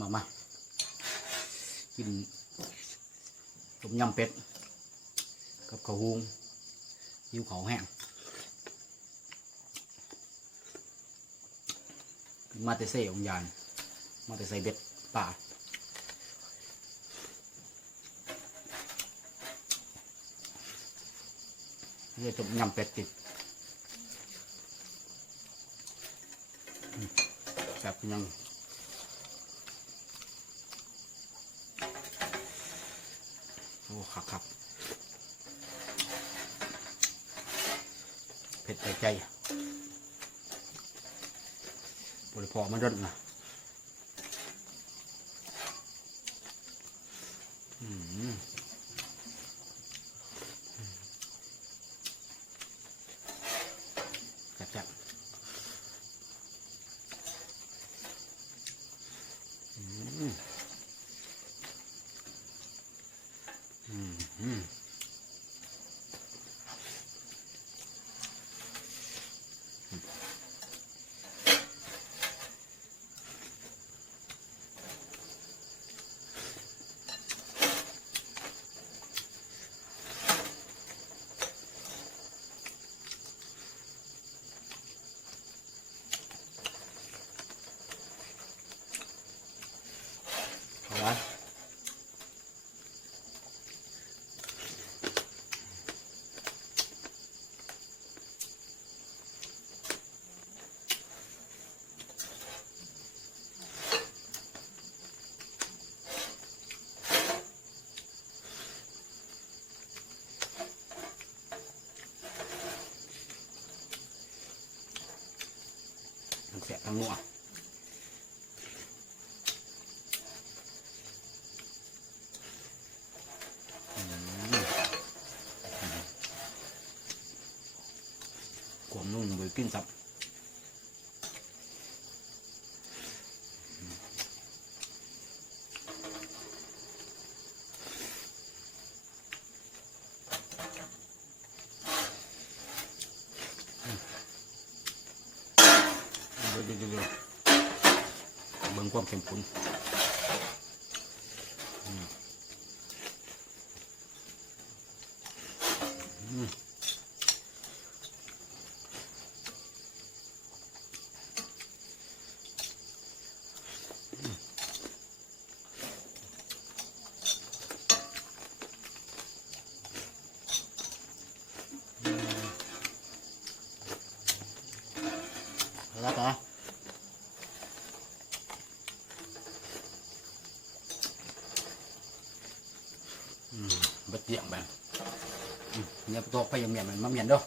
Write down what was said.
มากินต้มยำเป็ดกับข้าวหุงยิ้วเขาแห้งมาแต่เซ่องยานมาแต่ใส่เบ็ดป่าเนี่ยต้มยำเป็ดติดแบบยังโอ้ครับเผ็ดใจบริพอมันรสนะจัดเอาละทั้งแสบทั้งนัวกวมนุ่มเบอร์กินสับเบิ่งความเข้มข้นแล้วก็บัดเจียงแบบเนี่ยตัวพยายามมันมาเมียนด้วย